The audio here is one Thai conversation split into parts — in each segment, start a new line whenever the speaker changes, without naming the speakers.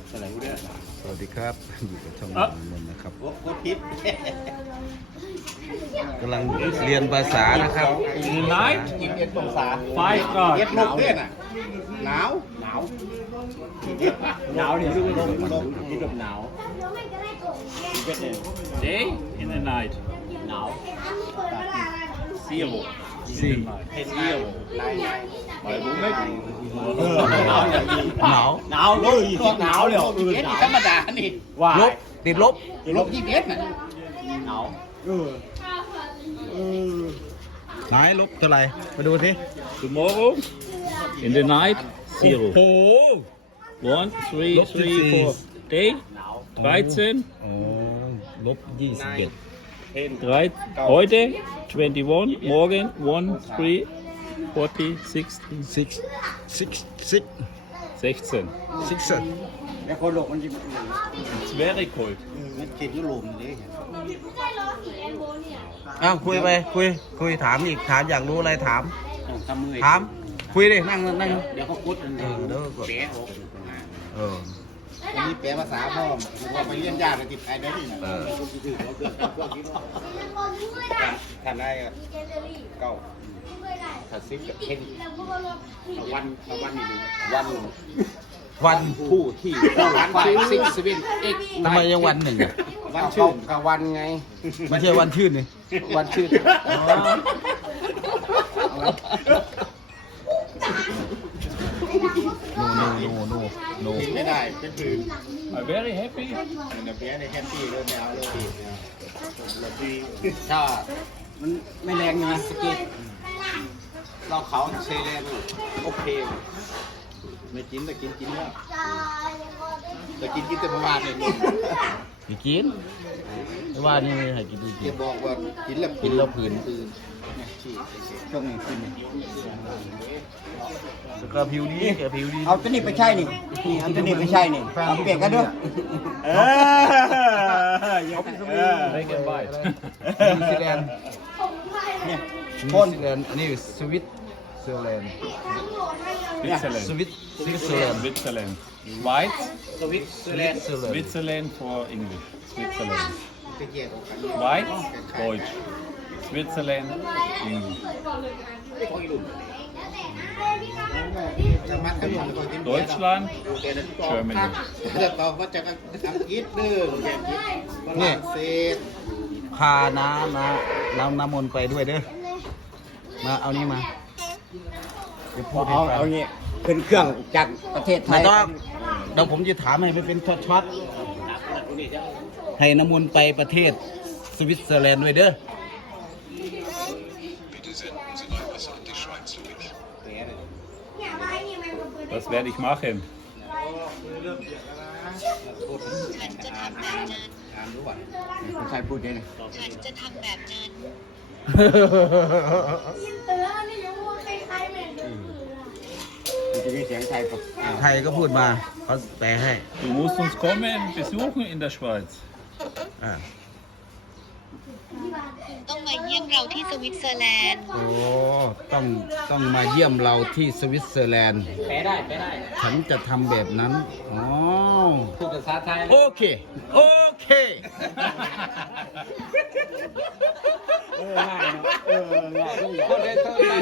อะไรกูเนี่ย
สวัสดีครับอยู่กับช่องนนท์นะครับ
โอ้โหทิพย์
กำลังเรียนภาษานะครับ
Night
กินเย็นตรงสา
5
เย็น
grad.
ลบเนี่ยน่ะหนาวหนาวนี่คือลมที่ลมหนาว
Day in the night.
หนาว
Zero.
See.
In the night.
เห็นเดียวลาย
Bei Moment.
หนาวอย่างนี้
หนาว
หนาวเลยหนาวเลยธรรมดานี่ว่า
ลบติดลบ
ลบ21น่ะหนาว
ไหนลบเท่าไหร่มาดูสิ
Tomorrow in the night
โอ้โห
0. 1, 3, 3, 4. Day 13.
อ๋อลบ21
3. Heute 21. Morgen 1, 3, 40, 16. 16.
แล้วคนโลกมันจะ
It's very cold.
มันเขตยุโรปนี่
อ้าวคุยไปคุยถามอีกถามอยากรู้อะไรถาม
ทำมือ
ถามคุยดินั่ง
เดี๋ยวเขาคุดมัน
เออเดี๋ยวกด
แปะออก
เออ
อันนี้แปลภาษาพ่อมว่าไปเรียนยากเลยติดไทยได้ที่ไหน
เออ
ท่านได้เก้าถ้าซิปกับเข่นวันนี่หนึ่งวัน
วัน
ผู้ที่วันซิกซิวินเอ็ก
ทำไมยังวันหนึ่งอะ
วันชื่นกับวันไง
ไม่ใช่วันชื่นนี่
วันชื่น
โน
ไม่ได้เป็นพื้น
I'm very happy.
เดี๋ยวเพี้ยในแฮปปี้เลยไม่เอาเลยถ้ามันไม่แรงนะสกีเราเขาเซเลนโอเคไม่กินแต่กินแล้วแต่กินแต่ประมาณนี้
พี่กินไม่ว่านี่ให้กินดูกิ
เดี๋ย
น
วบอกว่ากินแล้ว
กินแล้วผื่น
ช่วงนี้ขึ้น
แล้วก็ผิวดีแกผิวดี
เอาตัวนี้ไปใช่นี่เอาตัวนี้ไปใช่นี่เอาเปลี่ยนกันด้วย
Make and bite.
นิวซีแลนด์
เนี่ย
นิวซีแลนด์อันนี้สวิตเซอร์แลนด์
Switzerland.
สวิตเซอร์แลนด์
Switzerland. White.
สวิตเซอร์แลนด์
Switzerland for English. Switzerland.
จะแยกออกกัน
White. Deutsch. Switzerland. English.
จะมัดกันอยู่คนที่
Deutschland. Germany.
แต่ต่อมาจากอังกฤษเด้ออย่างนี้ฝรั่งเศส
พาน้ำมนต์ไปด้วยเด้อมาเอานี่มาเดี๋ยวพูดให้ฟัง
เอางี้ขึ้นเครื่องจากประเทศไท
ไม่
ย
ต้องเดี๋ยวผมจะถามให้มันเป็นช็อตๆให้น้ำมนต์ไปประเทศสวิตเซอร์แลนด์ด้วยเด้อ
Das werde ich machen.
คนไทยพูดได้เลย
ฉันจะทำแบบนั้น
จะมีเสียงไทยปะ
ไทยก็พูดมาเขาแปลให้
Du musst uns kommen besuchen in der Schweiz.
อ่า
ต้องมาเยี่ยมเราที่สวิตเซอร์แลนด์
โอ้ต้องมาเยี่ยมเราที่สวิตเซอร์แลนด์
แปลได้
ฉันจะทำแบบนั้นอ๋อ
พูดภาษาไทย
โอเคโอเค
ง่ายเนาะง่ายคนได้เท่าไหร่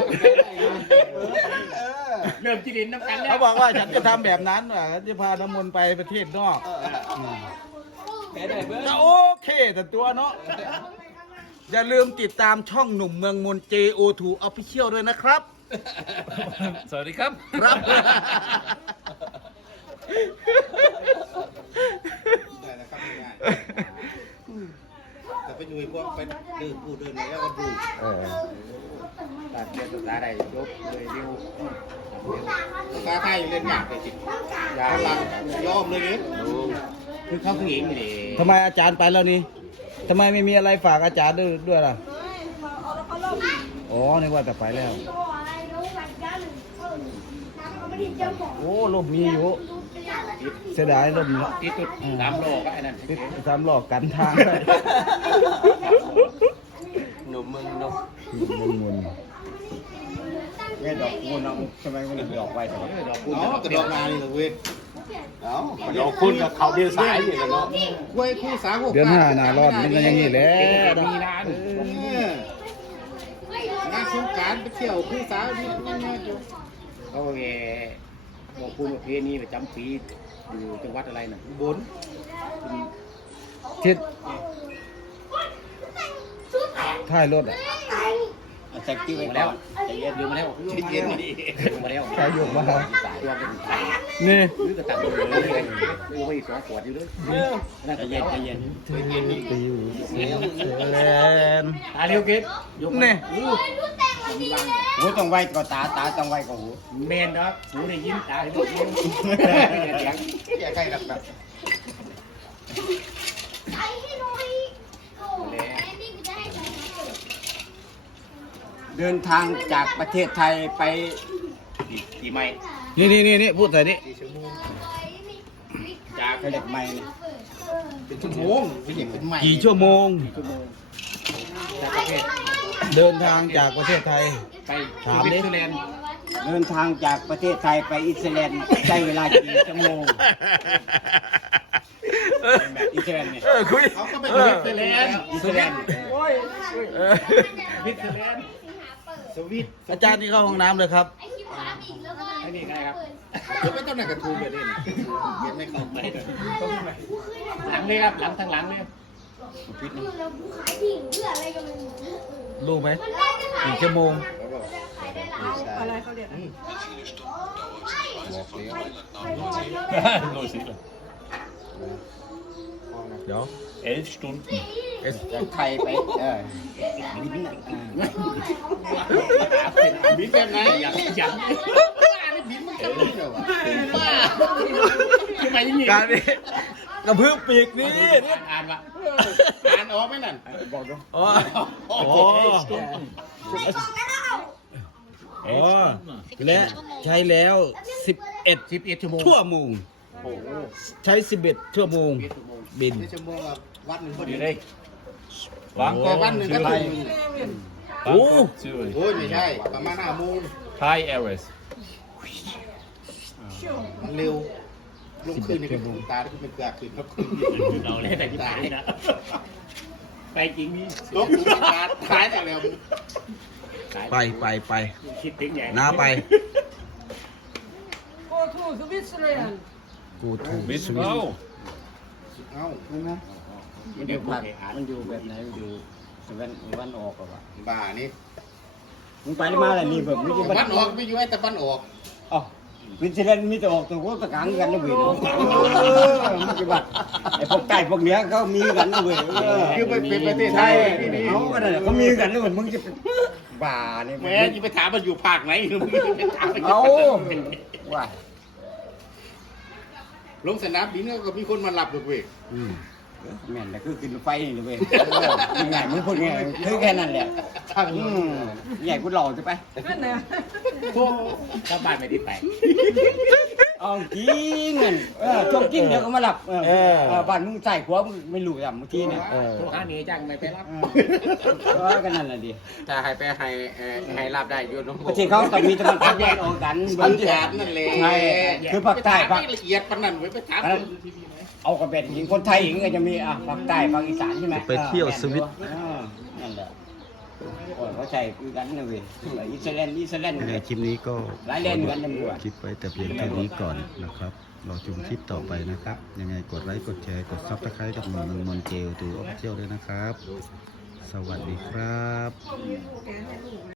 เริ่มจีดินน้ำกันแล้ว
เขาบอกว่าฉันจะทำแบบนั้นว่ะฉันจะพาน้ำมนต์ไปประเทศนอก
แปลได้เบิ้ล
จะโอเคแต่ตัวเนาะอย่าลืมติดตามช่องหนุ่มเมืองมน JO2 Official ด้วยนะครับ
Sorry, komm.
ครับ
ได้แล้วครับง่ายแต่ไปอยู่พวกไปเดินพูดเดินแล้วก็ดู ตัดเรียนภาษาใดยกเลยเร็วภาษาไทยเล่นยากเลยจิฝรั่งยอมเลยเนี่ยคือเขาผู้หญิงนี่
ทำไมอาจารย์ไปแล้วนี่ทำไมไม่มีอะไรฝากอาจารย์ด้วยล่ะอ๋อนึกว่าแต่ไปแล้ว โอ้ลมมีอยู่เสียดายลม
ที่ตุดสามโลก็ไอ้นั่น
ติดสามหลอกกันทาง
หนุ่มมึงเนาะ
เมืองมน
แม่ดอกคูณเอาทำไมมันดอกไว้ทำไมดอกคูณอ๋อกระดอกนานี่เหรอเว้ยเดี๋ยวคุณกับเขาเดียวสายนี่แหละเนาะกล้วยคู่สาว
เดือน5หน้าร้อนมันก็อย่างนี้แหละ
มีร้าน
งานสงกรานต์ไปเที่ยวคู่สาวนี่ง่ายๆอยู่
เขาแกบอกคุณประเพณีประจำปีอยู่จังหวัดอะไรน่ะ
บน
ทิศท้ายรถอ่ะ
แจ็คกิ้วมาแล้วใจเย็นอยู่มาแล้วเย็นมาดิมาแล้ว
ใครอยู่มา
ตัวเป็น
นี่
หรือกระตังเลยดูไป2 ขวดอยู่เลยใจเย็นใจเย็น
ไปอยู่แลนด์
ตาเร็วเกินยก
นี่
หูต้องไวก็ตาต้องไวก็หูเมนเนาะหูได้ยินตาได้ยินอย่าใกล้หลับแบบ
เดินทางจากประเทศไทยไป
กี่ไม้
นี่พูดใส่นี่
จาก
เขาเรียกไม่
เป็นชั่วโมงไม่ใช่เป็นใหม่
กี่ชั่วโมง
จากประเทศ
เดินทางจากประเทศไทย
ไป
ถามดิ
สวิตเซอร์แลนด์
เดินทางจากประเทศไทยไปอิสราเอลใช้เวลากี่ชั่วโมงอิสราเอลเนี่ย
คุย
เขาก็เป็นสวิตเซอร์แลนด์
อิสราเอล
สวิตเซอร์แลนด์สวิต
อาจารย์นี่เข้าห้องน้ำเลยครับ
ไอ้นี่ไงครับ
จะไม่ต้องไหนกระทูเลยเนี่ยเห็นไหมเขาไม่
หลังเลยครับหลังทางหลังเลย
รู้ไหมกี่ชั่วโมง
อะไรเขาเรียก
Los ist er.
เดี๋ยว
11 Stunden.
จากไทยไป
บินแบบไหน
อย่างอย่าง
บินมันจะบินเหรอวะบ้า
คือไปยังไง
การนี้กระพือปีกนี่
อ่านว่า
อ่านออกไหมนั่น
บอกดู
อ๋อและใช้แล้ว11
ชั่วโมง
ชั่วโมง
โอ้โห
ใช้11ชั่วโมง บิน
ในชั่วโมงแบบวัดหนึ่งพอ
Wo
ดี
die
เลย
recht?
แต่วันหนึ่ง
Bangkok,
ก็
Zürich.
โอ้
Bangkok, Zürich.
โอ้ยไม่ใช่ประมาณ5 โมง
Thai Airways.
มันเร็วลงคืนนี่เป็นตาที่เป็นเกลือคืนครับคืน
เราเล่นแต่ที่ตายนะไปจริงนี่
ลบหูประกาศท้ายแต่แล้ว
ไป
คิดถึงใหญ่
น้าไป
โอ้ทูสวิตเซอร์แลนด์
กูถูก
Mit
สวิต
Frau.
เอ้า
มันอยู่ภาคมันอยู่แบบไหนมันอยู่ตะวันออกหรอวะ
บ้านี่
มึงไปได้มาอะไรนี่แบบมึงจะ
บ้านออกไม่อยู่ไอ้แต่บ้านออก
อ๋อวินเซเลนมีแต่ออกตัวตะกังกันนะเว้ยมันจะบัดไอ้พวกใต้พวกเนี้ยเขามีกันนะเว้ย
คือไปเป็นประเทศไทยที่นี่
เขาก็ได้เขามีกันนะเว้ยมึงจะบ้าเนี่ย
แม่ยิ่งไปถามมันอยู่ภาคไหนมึงไปถามมัน
เอาว่า
ลงสนามบินก็มีคนมาหลับเลยเว้ย
แม่นแต่คือกินไฟนี่เว้ยยังไงมึงพูดไงคือแค่นั้นแหละใหญ่กูหล่อจะไป
นั่นนะ
พวกชาวบ้านไม่ได้ไป
เอาจริงเงินช่วงจริงเดี๋ยวก็มาหลับบ้านมึงใส่หัวมึงไม่รู้อ่ะเมื่อกี้เนี่ย
พวกข้านี้จ้างไม่ไปรับ
ก็นั่นแหละดิ
ถ้าให้ไปให้รับได้อยู่น้อง
ประเทศเขาต้องมีตะวันตกแยกออกกัน
บรรยากาศนั่นเลย
ใช่คือภาคใต้ภาค
ละเอียดปานนั้นเว้ยไปถามคนทีวีไหน
เอากระเบ็ดจริงคนไทยเองก็จะมีภาคใต้ภาคอีสานใช่ไหม
ไปเที่ยวสวิต
นั่นแหละโอ้ยเขาใช้คือกันนะเว้ยอิสราเอล
ในคลิปนี้ก็
หลายเล่นกันตำรวจ
คลิปไปแต่เพียงเท่านี้ก่อนนะครับรอชมคลิปต่อไปนะครับ ยังไงกดไลค์กดแชร์กดซับสไครต์กับหนุ่มมนเจลตูออฟเชียลด้วยนะครับ สวัสดีครับ